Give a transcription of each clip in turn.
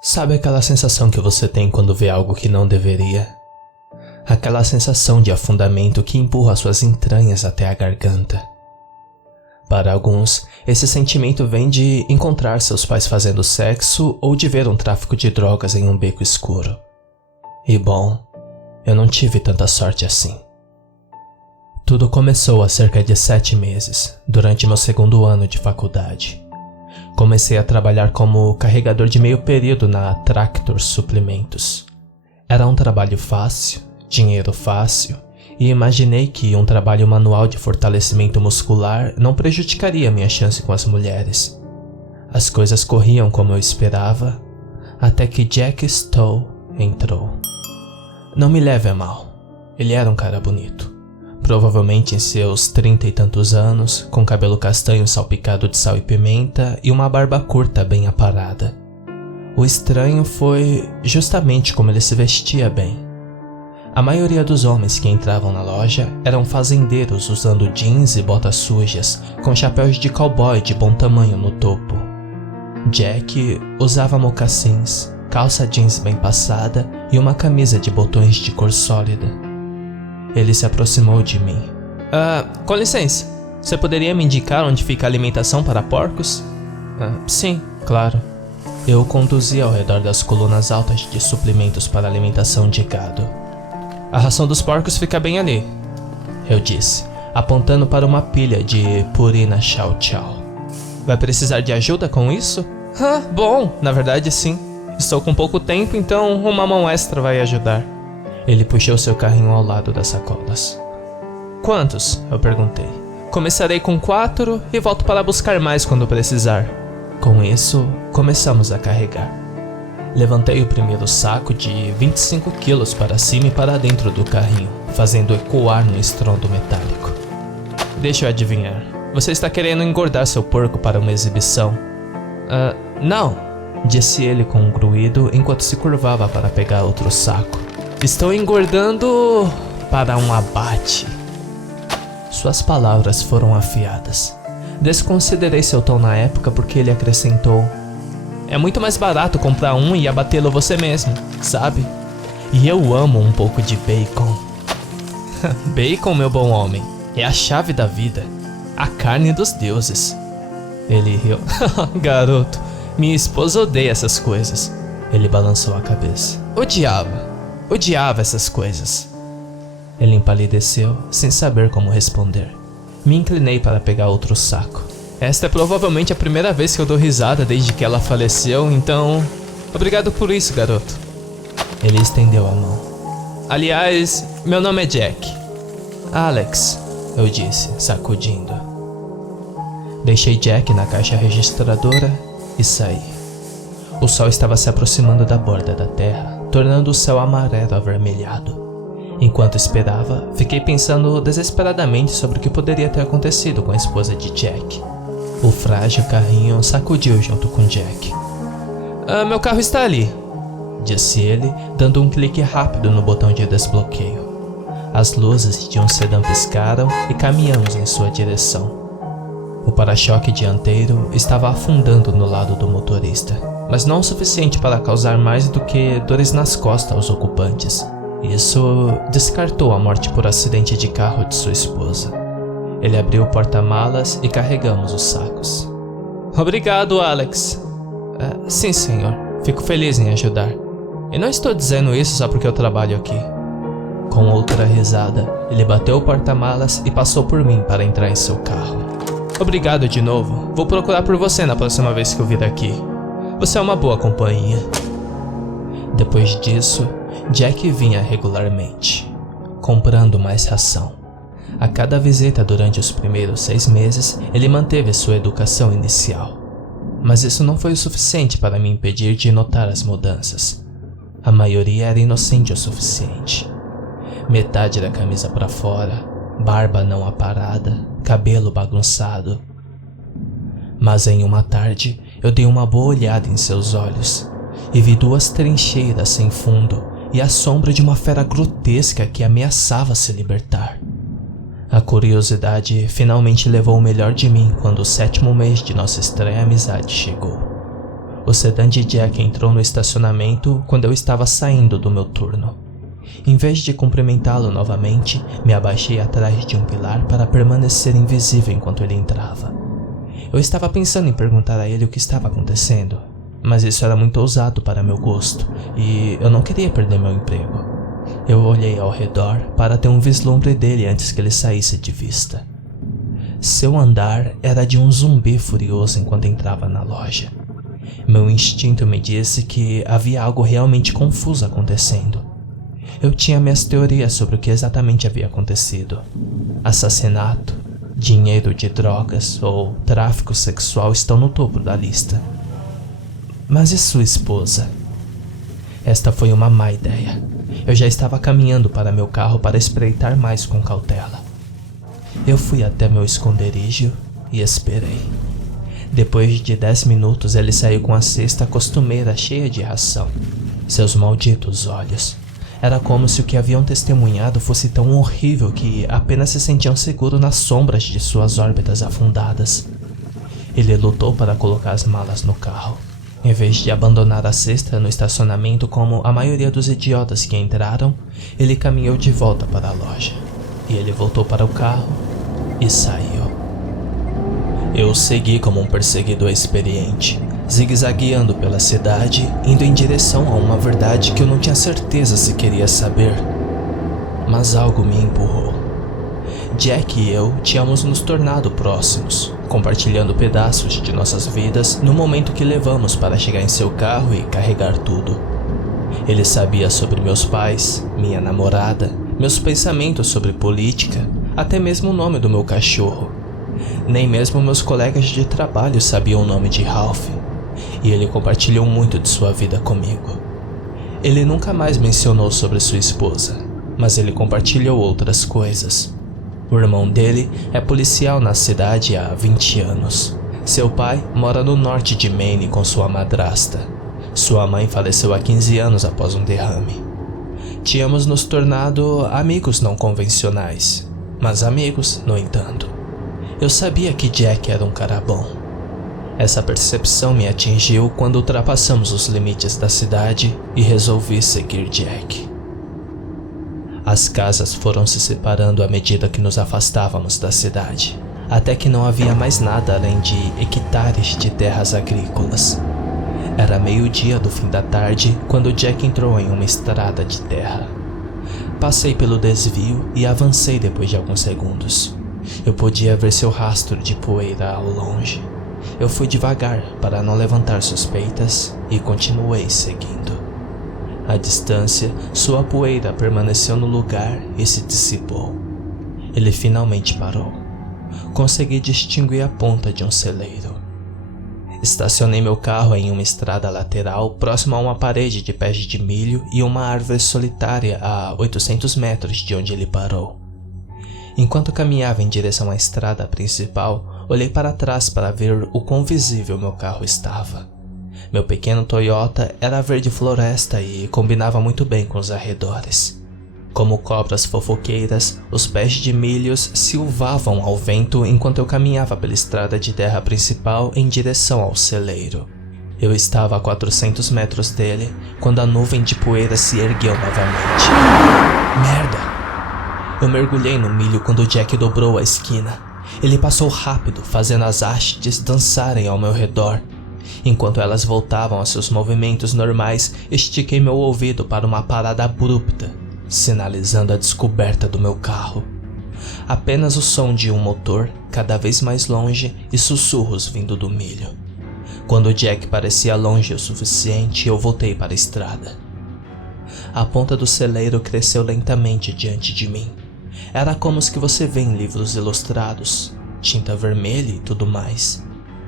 Sabe aquela sensação que você tem quando vê algo que não deveria? Aquela sensação de afundamento que empurra suas entranhas até a garganta. Para alguns, esse sentimento vem de encontrar seus pais fazendo sexo ou de ver um tráfico de drogas em um beco escuro. E bom, eu não tive tanta sorte assim. Tudo começou há cerca de 7 meses, durante meu segundo ano de faculdade. Comecei a trabalhar como carregador de meio período na Tractor Suprimentos. Era um trabalho fácil, dinheiro fácil, e imaginei que um trabalho manual de fortalecimento muscular não prejudicaria minha chance com as mulheres. As coisas corriam como eu esperava, até que Jack Stowe entrou. Não me leve a mal, ele era um cara bonito. Provavelmente em seus 30 e tantos anos, com cabelo castanho salpicado de sal e pimenta e uma barba curta bem aparada. O estranho foi justamente como ele se vestia bem. A maioria dos homens que entravam na loja eram fazendeiros usando jeans e botas sujas, com chapéus de cowboy de bom tamanho no topo. Jack usava mocassins, calça jeans bem passada e uma camisa de botões de cor sólida. Ele se aproximou de mim. Com licença, você poderia me indicar onde fica a alimentação para porcos? Sim, claro. Eu o conduzi ao redor das colunas altas de suprimentos para alimentação de gado. A ração dos porcos fica bem ali, eu disse, apontando para uma pilha de Purina Chow Chow. Vai precisar de ajuda com isso? Bom, na verdade sim. Estou com pouco tempo, então uma mão extra vai ajudar. Ele puxou seu carrinho ao lado das sacolas. Quantos? Eu perguntei. Começarei com 4 e volto para buscar mais quando precisar. Com isso, começamos a carregar. Levantei o primeiro saco de 25 quilos para cima e para dentro do carrinho, fazendo ecoar no estrondo metálico. Deixa eu adivinhar. Você está querendo engordar seu porco para uma exibição? Não, disse ele com um grunhido enquanto se curvava para pegar outro saco. Estou engordando para um abate. Suas palavras foram afiadas. Desconsiderei seu tom na época porque ele acrescentou: é muito mais barato comprar um e abatê-lo você mesmo, sabe? E eu amo um pouco de bacon. Bacon, meu bom homem, é a chave da vida. A carne dos deuses. Ele riu. Garoto, minha esposa odeia essas coisas. Ele balançou a cabeça. Odiava essas coisas. Ele empalideceu, sem saber como responder. Me inclinei para pegar outro saco. Esta é provavelmente a primeira vez que eu dou risada desde que ela faleceu, então... Obrigado por isso, garoto. Ele estendeu a mão. Aliás, meu nome é Jack. Alex, eu disse, sacudindo. Deixei Jack na caixa registradora e saí. O sol estava se aproximando da borda da terra, tornando o céu amarelo avermelhado. Enquanto esperava, fiquei pensando desesperadamente sobre o que poderia ter acontecido com a esposa de Jack. O frágil carrinho sacudiu junto com Jack. Meu carro está ali, disse ele, dando um clique rápido no botão de desbloqueio. As luzes de um sedã piscaram e caminhamos em sua direção. O para-choque dianteiro estava afundando no lado do motorista, mas não o suficiente para causar mais do que dores nas costas aos ocupantes. Isso descartou a morte por acidente de carro de sua esposa. Ele abriu o porta-malas e carregamos os sacos. Obrigado, Alex. Sim, senhor. Fico feliz em ajudar. E não estou dizendo isso só porque eu trabalho aqui. Com outra risada, ele bateu o porta-malas e passou por mim para entrar em seu carro. Obrigado de novo. Vou procurar por você na próxima vez que eu vir aqui. Você é uma boa companhia. Depois disso, Jack vinha regularmente, comprando mais ração. A cada visita durante os primeiros 6 meses, ele manteve sua educação inicial. Mas isso não foi o suficiente para me impedir de notar as mudanças. A maioria era inocente o suficiente. Metade da camisa para fora, barba não aparada, cabelo bagunçado. Mas em uma tarde, eu dei uma boa olhada em seus olhos e vi 2 trincheiras sem fundo e a sombra de uma fera grotesca que ameaçava se libertar. A curiosidade finalmente levou o melhor de mim quando o 7º mês de nossa estranha amizade chegou. O sedã de Jack entrou no estacionamento quando eu estava saindo do meu turno. Em vez de cumprimentá-lo novamente, me abaixei atrás de um pilar para permanecer invisível enquanto ele entrava. Eu estava pensando em perguntar a ele o que estava acontecendo, mas isso era muito ousado para meu gosto e eu não queria perder meu emprego. Eu olhei ao redor para ter um vislumbre dele antes que ele saísse de vista. Seu andar era de um zumbi furioso enquanto entrava na loja. Meu instinto me disse que havia algo realmente confuso acontecendo. Eu tinha minhas teorias sobre o que exatamente havia acontecido. Assassinato, dinheiro de drogas ou tráfico sexual estão no topo da lista. Mas e sua esposa? Esta foi uma má ideia. Eu já estava caminhando para meu carro para espreitar mais com cautela. Eu fui até meu esconderijo e esperei. Depois de 10 minutos, ele saiu com a cesta costumeira cheia de ração. Seus malditos olhos. Era como se o que haviam testemunhado fosse tão horrível que apenas se sentiam seguros nas sombras de suas órbitas afundadas. Ele lutou para colocar as malas no carro. Em vez de abandonar a cesta no estacionamento como a maioria dos idiotas que entraram, ele caminhou de volta para a loja. E ele voltou para o carro e saiu. Eu segui como um perseguidor experiente, zigue-zagueando pela cidade, indo em direção a uma verdade que eu não tinha certeza se queria saber. Mas algo me empurrou. Jack e eu tínhamos nos tornado próximos, compartilhando pedaços de nossas vidas no momento que levamos para chegar em seu carro e carregar tudo. Ele sabia sobre meus pais, minha namorada, meus pensamentos sobre política, até mesmo o nome do meu cachorro. Nem mesmo meus colegas de trabalho sabiam o nome de Ralph, e ele compartilhou muito de sua vida comigo. Ele nunca mais mencionou sobre sua esposa, mas ele compartilhou outras coisas. O irmão dele é policial na cidade há 20 anos. Seu pai mora no norte de Maine com sua madrasta. Sua mãe faleceu há 15 anos após um derrame. Tínhamos nos tornado amigos não convencionais, mas amigos, no entanto. Eu sabia que Jack era um cara bom. Essa percepção me atingiu quando ultrapassamos os limites da cidade e resolvi seguir Jack. As casas foram se separando à medida que nos afastávamos da cidade, até que não havia mais nada além de hectares de terras agrícolas. Era meio-dia do fim da tarde quando Jack entrou em uma estrada de terra. Passei pelo desvio e avancei depois de alguns segundos. Eu podia ver seu rastro de poeira ao longe. Eu fui devagar para não levantar suspeitas e continuei seguindo. À distância, sua poeira permaneceu no lugar e se dissipou. Ele finalmente parou. Consegui distinguir a ponta de um celeiro. Estacionei meu carro em uma estrada lateral próximo a uma parede de pés de milho e uma árvore solitária a 800 metros de onde ele parou. Enquanto caminhava em direção à estrada principal, olhei para trás para ver o quão visível meu carro estava. Meu pequeno Toyota era verde floresta e combinava muito bem com os arredores. Como cobras fofoqueiras, os pés de milhos silvavam ao vento enquanto eu caminhava pela estrada de terra principal em direção ao celeiro. Eu estava a 400 metros dele quando a nuvem de poeira se ergueu novamente. Merda! Eu mergulhei no milho quando Jack dobrou a esquina. Ele passou rápido, fazendo as hastes dançarem ao meu redor. Enquanto elas voltavam a seus movimentos normais, estiquei meu ouvido para uma parada abrupta, sinalizando a descoberta do meu carro. Apenas o som de um motor, cada vez mais longe, e sussurros vindo do milho. Quando Jack parecia longe o suficiente, eu voltei para a estrada. A ponta do celeiro cresceu lentamente diante de mim. Era como os que você vê em livros ilustrados, tinta vermelha e tudo mais.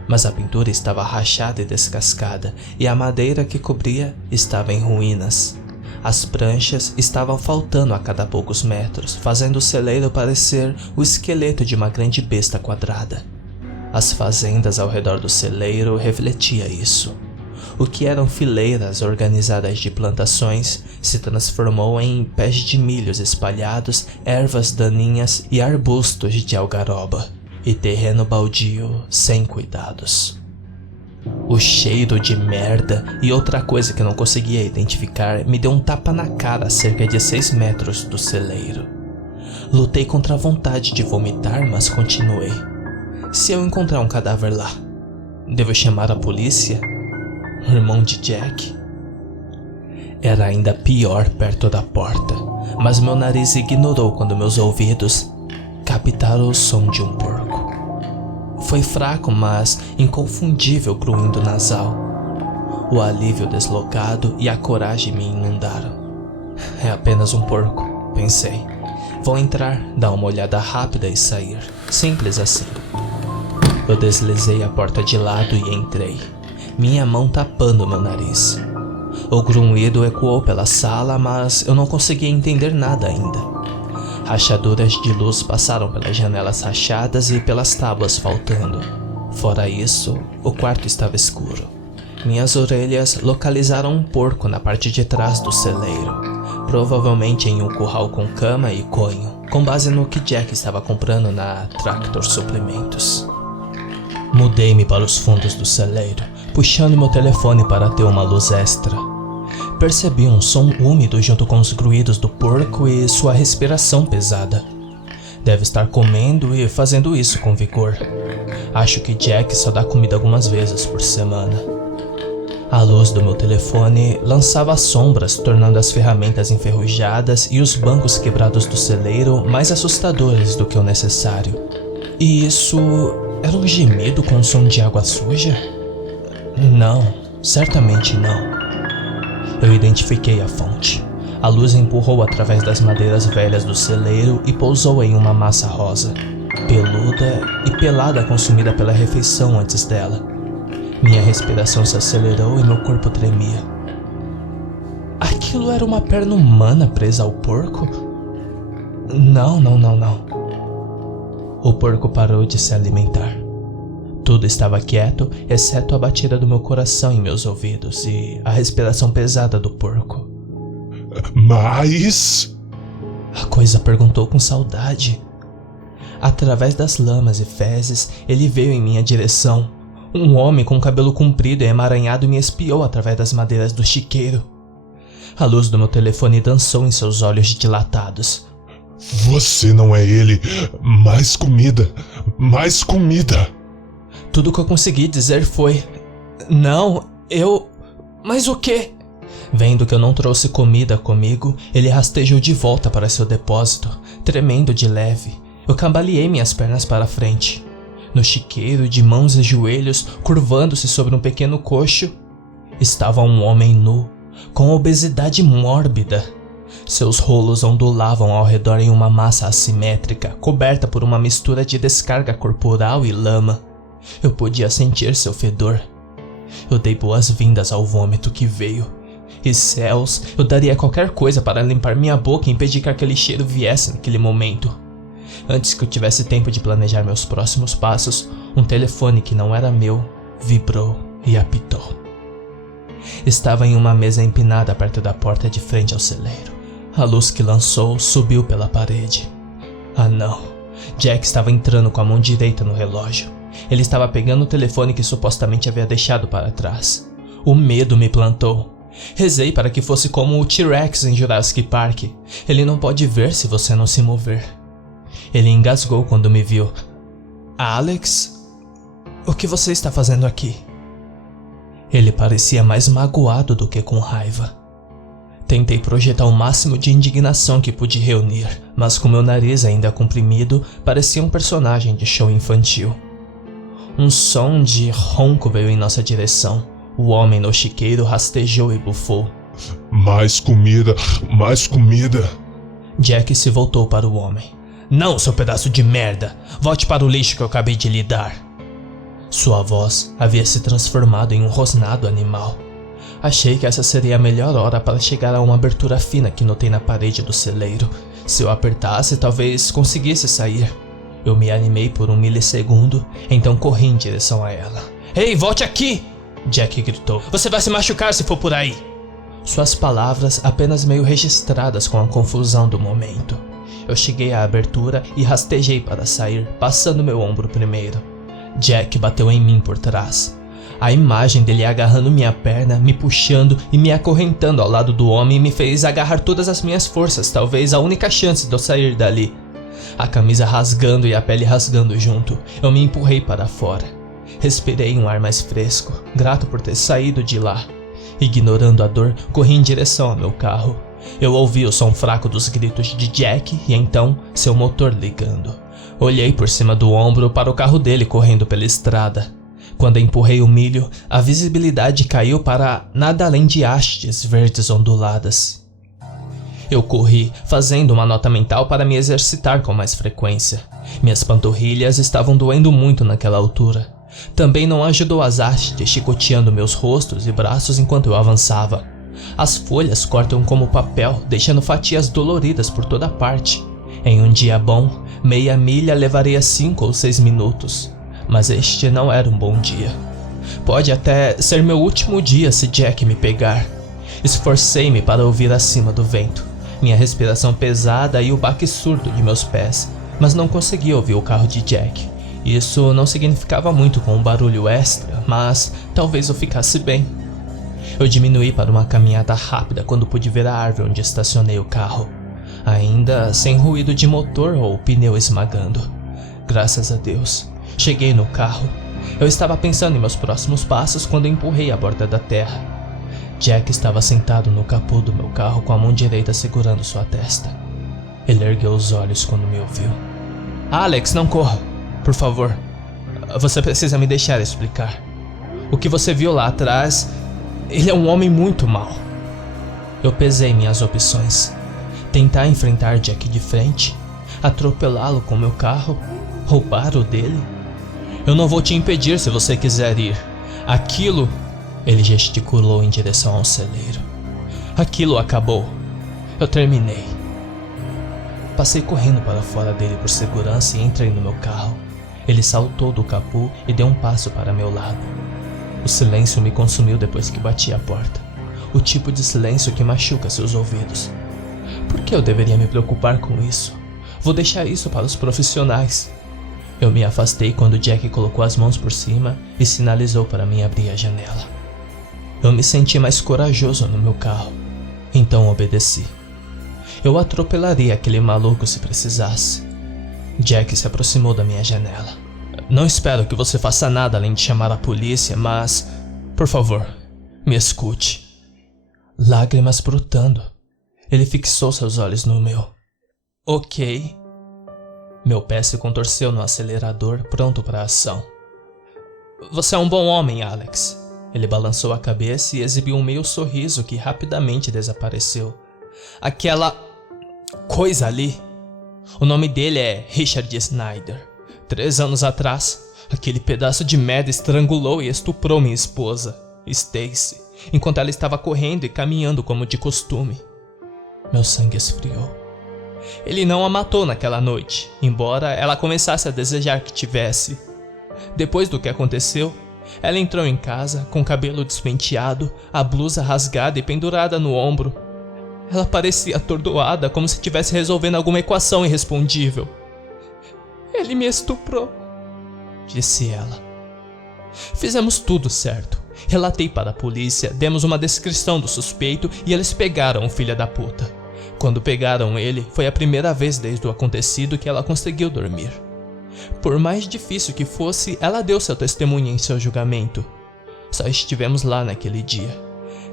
Mas a pintura estava rachada e descascada, e a madeira que cobria estava em ruínas. As pranchas estavam faltando a cada poucos metros, fazendo o celeiro parecer o esqueleto de uma grande besta quadrada. As fazendas ao redor do celeiro refletiam isso. O que eram fileiras organizadas de plantações se transformou em pés de milhos espalhados, ervas daninhas e arbustos de algaroba, e terreno baldio sem cuidados. O cheiro de merda e outra coisa que eu não conseguia identificar me deu um tapa na cara a cerca de 6 metros do celeiro. Lutei contra a vontade de vomitar, mas continuei. Se eu encontrar um cadáver lá, devo chamar a polícia? O irmão de Jack? Era ainda pior perto da porta, mas meu nariz ignorou quando meus ouvidos captaram o som de um porco. Foi fraco, mas inconfundível grunhido nasal. O alívio deslocado e a coragem me inundaram. É apenas um porco, pensei. Vou entrar, dar uma olhada rápida e sair. Simples assim. Eu deslizei a porta de lado e entrei, minha mão tapando meu nariz. O grunhido ecoou pela sala, mas eu não conseguia entender nada ainda. Rachaduras de luz passaram pelas janelas rachadas e pelas tábuas faltando. Fora isso, o quarto estava escuro. Minhas orelhas localizaram um porco na parte de trás do celeiro, provavelmente em um curral com cama e conho, com base no que Jack estava comprando na Tractor Suprimentos. Mudei-me para os fundos do celeiro, puxando meu telefone para ter uma luz extra. Percebi um som úmido junto com os grunhidos do porco e sua respiração pesada. Deve estar comendo e fazendo isso com vigor. Acho que Jack só dá comida algumas vezes por semana. A luz do meu telefone lançava sombras, tornando as ferramentas enferrujadas e os bancos quebrados do celeiro mais assustadores do que o necessário. E isso era um gemido com som de água suja? Não, certamente não. Eu identifiquei a fonte. A luz empurrou através das madeiras velhas do celeiro e pousou em uma massa rosa, peluda e pelada consumida pela refeição antes dela. Minha respiração se acelerou e meu corpo tremia. Aquilo era uma perna humana presa ao porco? Não. O porco parou de se alimentar. Tudo estava quieto, exceto a batida do meu coração em meus ouvidos e a respiração pesada do porco. Mas... A coisa perguntou com saudade. Através das lamas e fezes, ele veio em minha direção. Um homem com cabelo comprido e emaranhado me espiou através das madeiras do chiqueiro. A luz do meu telefone dançou em seus olhos dilatados. Você não é ele. Mais comida. Mais comida. Tudo que eu consegui dizer foi... Não, eu... Mas o quê? Vendo que eu não trouxe comida comigo, ele rastejou de volta para seu depósito, tremendo de leve. Eu cambaleei minhas pernas para frente. No chiqueiro, de mãos e joelhos, curvando-se sobre um pequeno coxo, estava um homem nu, com obesidade mórbida. Seus rolos ondulavam ao redor em uma massa assimétrica, coberta por uma mistura de descarga corporal e lama. Eu podia sentir seu fedor. Eu dei boas-vindas ao vômito que veio. E céus, eu daria qualquer coisa para limpar minha boca e impedir que aquele cheiro viesse naquele momento. Antes que eu tivesse tempo de planejar meus próximos passos, um telefone que não era meu vibrou e apitou. Estava em uma mesa empinada perto da porta de frente ao celeiro. A luz que lançou subiu pela parede. Ah não, Jack estava entrando com a mão direita no relógio. Ele estava pegando o telefone que supostamente havia deixado para trás. O medo me plantou. Rezei para que fosse como o T-Rex em Jurassic Park. Ele não pode ver se você não se mover. Ele engasgou quando me viu. Alex? O que você está fazendo aqui? Ele parecia mais magoado do que com raiva. Tentei projetar o máximo de indignação que pude reunir, mas com meu nariz ainda comprimido, parecia um personagem de show infantil. Um som de ronco veio em nossa direção. O homem no chiqueiro rastejou e bufou. Mais comida, mais comida. Jack se voltou para o homem. Não, seu pedaço de merda! Volte para o lixo que eu acabei de lhe dar. Sua voz havia se transformado em um rosnado animal. Achei que essa seria a melhor hora para chegar a uma abertura fina que notei na parede do celeiro. Se eu apertasse, talvez conseguisse sair. Eu me animei por um milissegundo, então corri em direção a ela. Ei, volte aqui! Jack gritou. Você vai se machucar se for por aí! Suas palavras apenas meio registradas com a confusão do momento. Eu cheguei à abertura e rastejei para sair, passando meu ombro primeiro. Jack bateu em mim por trás. A imagem dele agarrando minha perna, me puxando e me acorrentando ao lado do homem me fez agarrar todas as minhas forças, talvez a única chance de eu sair dali. A camisa rasgando e a pele rasgando junto, eu me empurrei para fora. Respirei um ar mais fresco, grato por ter saído de lá. Ignorando a dor, corri em direção ao meu carro. Eu ouvi o som fraco dos gritos de Jack e então seu motor ligando. Olhei por cima do ombro para o carro dele correndo pela estrada. Quando empurrei o milho, a visibilidade caiu para nada além de hastes verdes onduladas. Eu corri, fazendo uma nota mental para me exercitar com mais frequência. Minhas panturrilhas estavam doendo muito naquela altura. Também não ajudou as hastes chicoteando meus rostos e braços enquanto eu avançava. As folhas cortam como papel, deixando fatias doloridas por toda parte. Em um dia bom, meia milha levaria 5 ou 6 minutos. Mas este não era um bom dia. Pode até ser meu último dia se Jack me pegar. Esforcei-me para ouvir acima do vento, minha respiração pesada e o baque surdo de meus pés, mas não conseguia ouvir o carro de Jack. Isso não significava muito com um barulho extra, mas talvez eu ficasse bem. Eu diminuí para uma caminhada rápida quando pude ver a árvore onde estacionei o carro, ainda sem ruído de motor ou pneu esmagando. Graças a Deus. Cheguei no carro. Eu estava pensando em meus próximos passos quando empurrei a borda da terra. Jack estava sentado no capô do meu carro com a mão direita segurando sua testa. Ele ergueu os olhos quando me ouviu. Alex, não corra, por favor. Você precisa me deixar explicar. O que você viu lá atrás, ele é um homem muito mau. Eu pesei minhas opções. Tentar enfrentar Jack de frente, atropelá-lo com meu carro, roubar o dele. Eu não vou te impedir se você quiser ir. Aquilo... Ele gesticulou em direção ao celeiro. Aquilo acabou. Eu terminei. Passei correndo para fora dele por segurança e entrei no meu carro. Ele saltou do capô e deu um passo para meu lado. O silêncio me consumiu depois que bati a porta. O tipo de silêncio que machuca seus ouvidos. Por que eu deveria me preocupar com isso? Vou deixar isso para os profissionais. Eu me afastei quando Jack colocou as mãos por cima e sinalizou para mim abrir a janela. Eu me senti mais corajoso no meu carro, então obedeci. Eu atropelaria aquele maluco se precisasse. Jack se aproximou da minha janela. Não espero que você faça nada além de chamar a polícia, mas, por favor, me escute. Lágrimas brotando. Ele fixou seus olhos no meu. Ok. Meu pé se contorceu no acelerador, pronto para a ação. Você é um bom homem, Alex. Ele balançou a cabeça e exibiu um meio sorriso que rapidamente desapareceu. Aquela coisa ali. O nome dele é Richard Snyder. 3 anos atrás, aquele pedaço de merda estrangulou e estuprou minha esposa, Stacy, enquanto ela estava correndo e caminhando como de costume. Meu sangue esfriou. Ele não a matou naquela noite, embora ela começasse a desejar que tivesse. Depois do que aconteceu, ela entrou em casa com o cabelo despenteado, a blusa rasgada e pendurada no ombro. Ela parecia atordoada, como se estivesse resolvendo alguma equação irrespondível. Ele me estuprou, disse ela. Fizemos tudo certo. Relatei para a polícia, demos uma descrição do suspeito e eles pegaram o filho da puta. Quando pegaram ele, foi a primeira vez desde o acontecido que ela conseguiu dormir. Por mais difícil que fosse, ela deu seu testemunho em seu julgamento. Só estivemos lá naquele dia.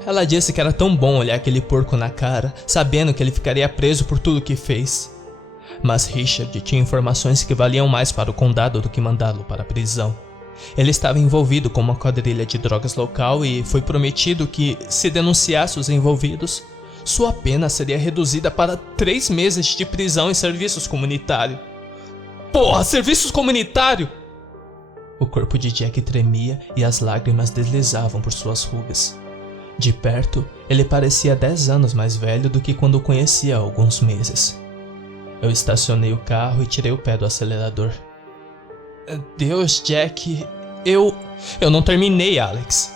Ela disse que era tão bom olhar aquele porco na cara, sabendo que ele ficaria preso por tudo que fez. Mas Richard tinha informações que valiam mais para o condado do que mandá-lo para a prisão. Ele estava envolvido com uma quadrilha de drogas local e foi prometido que, se denunciasse os envolvidos, sua pena seria reduzida para 3 meses de prisão em serviços comunitários. Porra, serviços comunitários! O corpo de Jack tremia e as lágrimas deslizavam por suas rugas. De perto, ele parecia 10 anos mais velho do que quando o conhecia há alguns meses. Eu estacionei o carro e tirei o pé do acelerador. Deus, Jack, eu não terminei, Alex.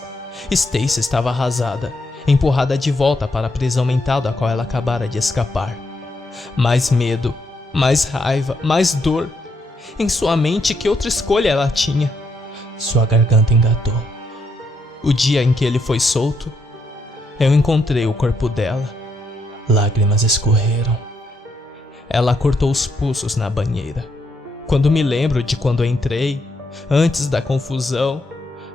Stacy estava arrasada, empurrada de volta para a prisão mental da qual ela acabara de escapar. Mais medo, mais raiva, mais dor. Em sua mente, que outra escolha ela tinha? Sua garganta engatou. O dia em que ele foi solto, eu encontrei o corpo dela. Lágrimas escorreram. Ela cortou os pulsos na banheira. Quando me lembro de quando entrei, antes da confusão,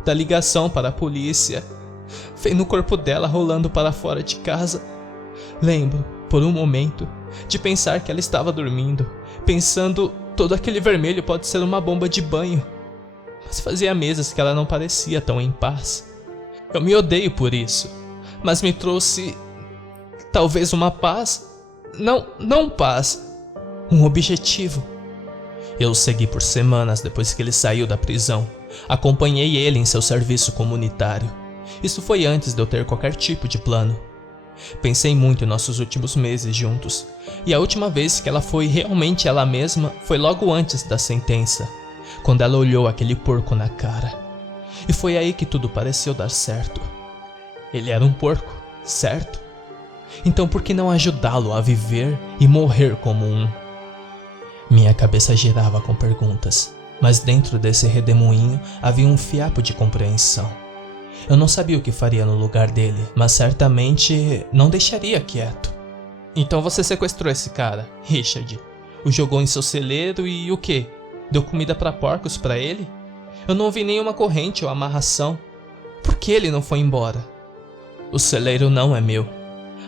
da ligação para a polícia, vendo o corpo dela rolando para fora de casa, lembro, por um momento, de pensar que ela estava dormindo, pensando todo aquele vermelho pode ser uma bomba de banho. Mas fazia meses que ela não parecia tão em paz. Eu me odeio por isso, mas me trouxe talvez uma paz. Não paz, um objetivo. Eu o segui por semanas depois que ele saiu da prisão. Acompanhei ele em seu serviço comunitário. Isso foi antes de eu ter qualquer tipo de plano. Pensei muito em nossos últimos meses juntos, e a última vez que ela foi realmente ela mesma foi logo antes da sentença, quando ela olhou aquele porco na cara. E foi aí que tudo pareceu dar certo. Ele era um porco, certo? Então por que não ajudá-lo a viver e morrer como um? Minha cabeça girava com perguntas, mas dentro desse redemoinho havia um fiapo de compreensão. Eu não sabia o que faria no lugar dele, mas certamente não deixaria quieto. Então você sequestrou esse cara, Richard, o jogou em seu celeiro e o quê? Deu comida para porcos para ele? Eu não vi nenhuma corrente ou amarração. Por que ele não foi embora? O celeiro não é meu.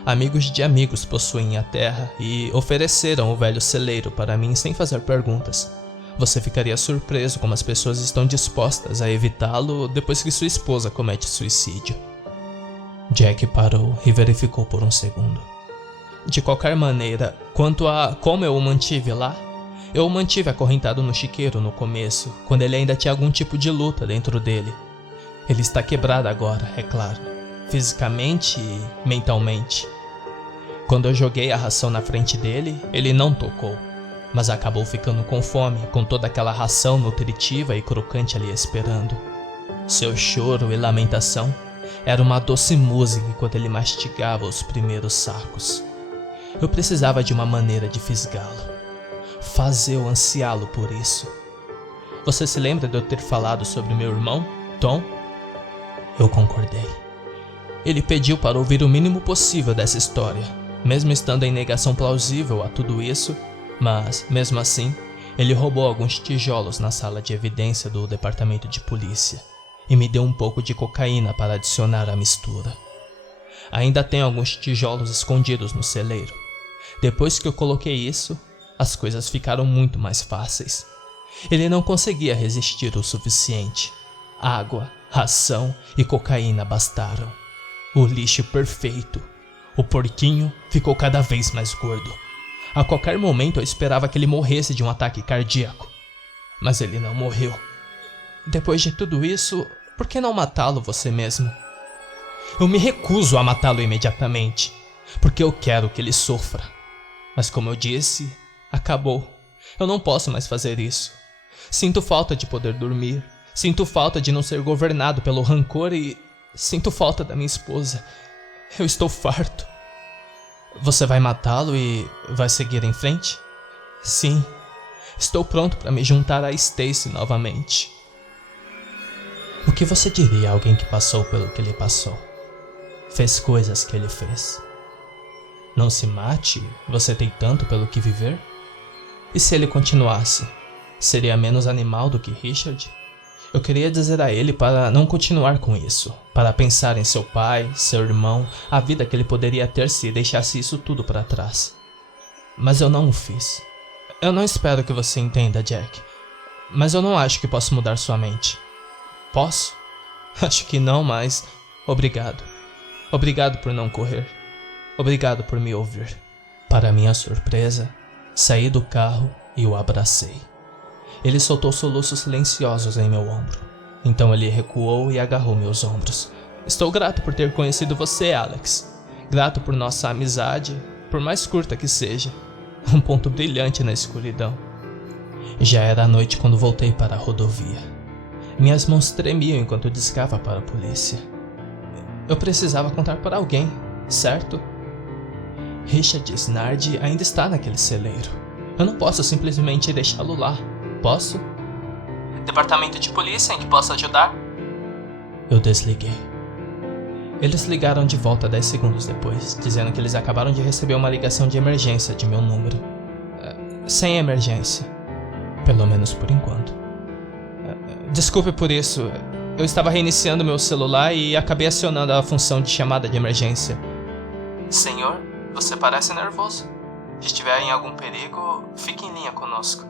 Amigos de amigos possuem a terra e ofereceram o velho celeiro para mim sem fazer perguntas. Você ficaria surpreso como as pessoas estão dispostas a evitá-lo depois que sua esposa comete suicídio. Jack parou e verificou por um segundo. De qualquer maneira, quanto a como eu o mantive lá, eu o mantive acorrentado no chiqueiro no começo, quando ele ainda tinha algum tipo de luta dentro dele. Ele está quebrado agora, é claro, fisicamente e mentalmente. Quando eu joguei a ração na frente dele, ele não tocou, mas acabou ficando com fome, com toda aquela ração nutritiva e crocante ali esperando. Seu choro e lamentação era uma doce música enquanto ele mastigava os primeiros sacos. Eu precisava de uma maneira de fisgá-lo, fazer-o ansiá-lo por isso. Você se lembra de eu ter falado sobre meu irmão, Tom? Eu concordei. Ele pediu para ouvir o mínimo possível dessa história, mesmo estando em negação plausível a tudo isso, mas, mesmo assim, ele roubou alguns tijolos na sala de evidência do departamento de polícia e me deu um pouco de cocaína para adicionar à mistura. Ainda tenho alguns tijolos escondidos no celeiro. Depois que eu coloquei isso, as coisas ficaram muito mais fáceis. Ele não conseguia resistir o suficiente. Água, ração e cocaína bastaram. O lixo perfeito. O porquinho ficou cada vez mais gordo. A qualquer momento eu esperava que ele morresse de um ataque cardíaco. Mas ele não morreu. Depois de tudo isso, por que não matá-lo você mesmo? Eu me recuso a matá-lo imediatamente, porque eu quero que ele sofra. Mas como eu disse, acabou. Eu não posso mais fazer isso. Sinto falta de poder dormir. Sinto falta de não ser governado pelo rancor e sinto falta da minha esposa. Eu estou farto. Você vai matá-lo e vai seguir em frente? Sim. Estou pronto para me juntar a Stacy novamente. O que você diria a alguém que passou pelo que ele passou? Fez coisas que ele fez. Não se mate, você tem tanto pelo que viver? E se ele continuasse, seria menos animal do que Richard? Eu queria dizer a ele para não continuar com isso, para pensar em seu pai, seu irmão, a vida que ele poderia ter se deixasse isso tudo para trás. Mas eu não o fiz. Eu não espero que você entenda, Jack, mas eu não acho que posso mudar sua mente. Posso? Acho que não, mas obrigado. Obrigado por não correr. Obrigado por me ouvir. Para minha surpresa, saí do carro e o abracei. Ele soltou soluços silenciosos em meu ombro. Então ele recuou e agarrou meus ombros. Estou grato por ter conhecido você, Alex. Grato por nossa amizade, por mais curta que seja. Um ponto brilhante na escuridão. Já era noite quando voltei para a rodovia. Minhas mãos tremiam enquanto eu discava para a polícia. Eu precisava contar para alguém, certo? Richard Snard ainda está naquele celeiro. Eu não posso simplesmente deixá-lo lá. Posso? Departamento de polícia em que posso ajudar? Eu desliguei. Eles ligaram de volta 10 segundos depois, dizendo que eles acabaram de receber uma ligação de emergência de meu número. Sem emergência. Pelo menos por enquanto. Desculpe por isso. Eu estava reiniciando meu celular e acabei acionando a função de chamada de emergência. Senhor, você parece nervoso. Se estiver em algum perigo, fique em linha conosco.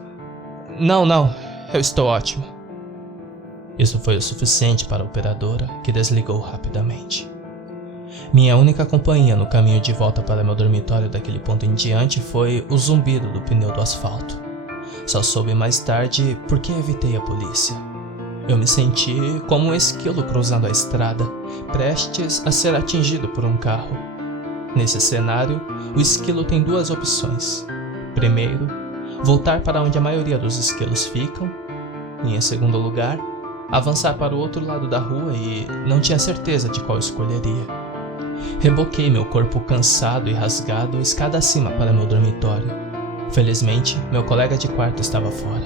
Não, eu estou ótimo. Isso foi o suficiente para a operadora, que desligou rapidamente. Minha única companhia no caminho de volta para meu dormitório daquele ponto em diante foi o zumbido do pneu do asfalto. Só soube mais tarde por que evitei a polícia. Eu me senti como um esquilo cruzando a estrada, prestes a ser atingido por um carro. Nesse cenário, o esquilo tem duas opções. Primeiro, voltar para onde a maioria dos esquilos ficam. E, em segundo lugar, avançar para o outro lado da rua e não tinha certeza de qual escolheria. Reboquei meu corpo cansado e rasgado escada acima para meu dormitório. Felizmente, meu colega de quarto estava fora.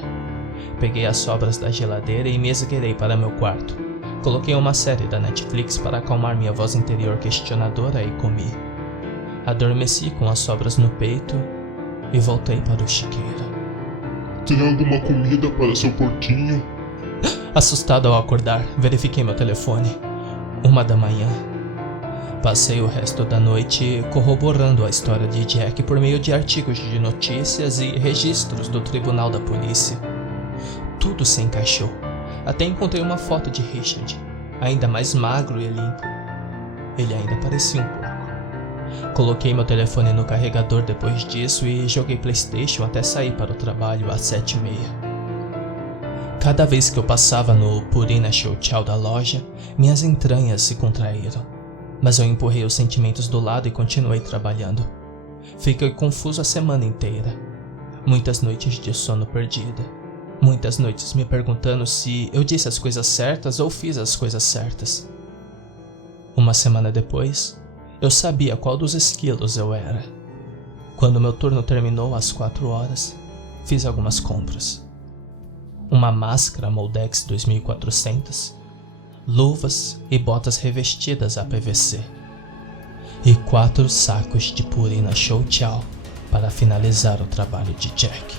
Peguei as sobras da geladeira e me esgueirei para meu quarto. Coloquei uma série da Netflix para acalmar minha voz interior questionadora e comi. Adormeci com as sobras no peito e voltei para o chiqueiro. Tem alguma comida para seu porquinho? Assustado ao acordar, verifiquei meu telefone. 1 da manhã. Passei o resto da noite corroborando a história de Jack por meio de artigos de notícias e registros do tribunal da polícia. Tudo se encaixou. Até encontrei uma foto de Richard, ainda mais magro e limpo. Ele ainda parecia um porco. Coloquei meu telefone no carregador depois disso e joguei PlayStation até sair para o trabalho às 7h30. Cada vez que eu passava no Purina Show Chow da loja, minhas entranhas se contraíram. Mas eu empurrei os sentimentos do lado e continuei trabalhando. Fiquei confuso a semana inteira. Muitas noites de sono perdida. Muitas noites me perguntando se eu disse as coisas certas ou fiz as coisas certas. Uma semana depois, eu sabia qual dos esquilos eu era. Quando meu turno terminou às 4 horas, fiz algumas compras. Uma máscara Moldex 2400, luvas e botas revestidas a PVC, e 4 sacos de Purina Show Chow para finalizar o trabalho de Jack.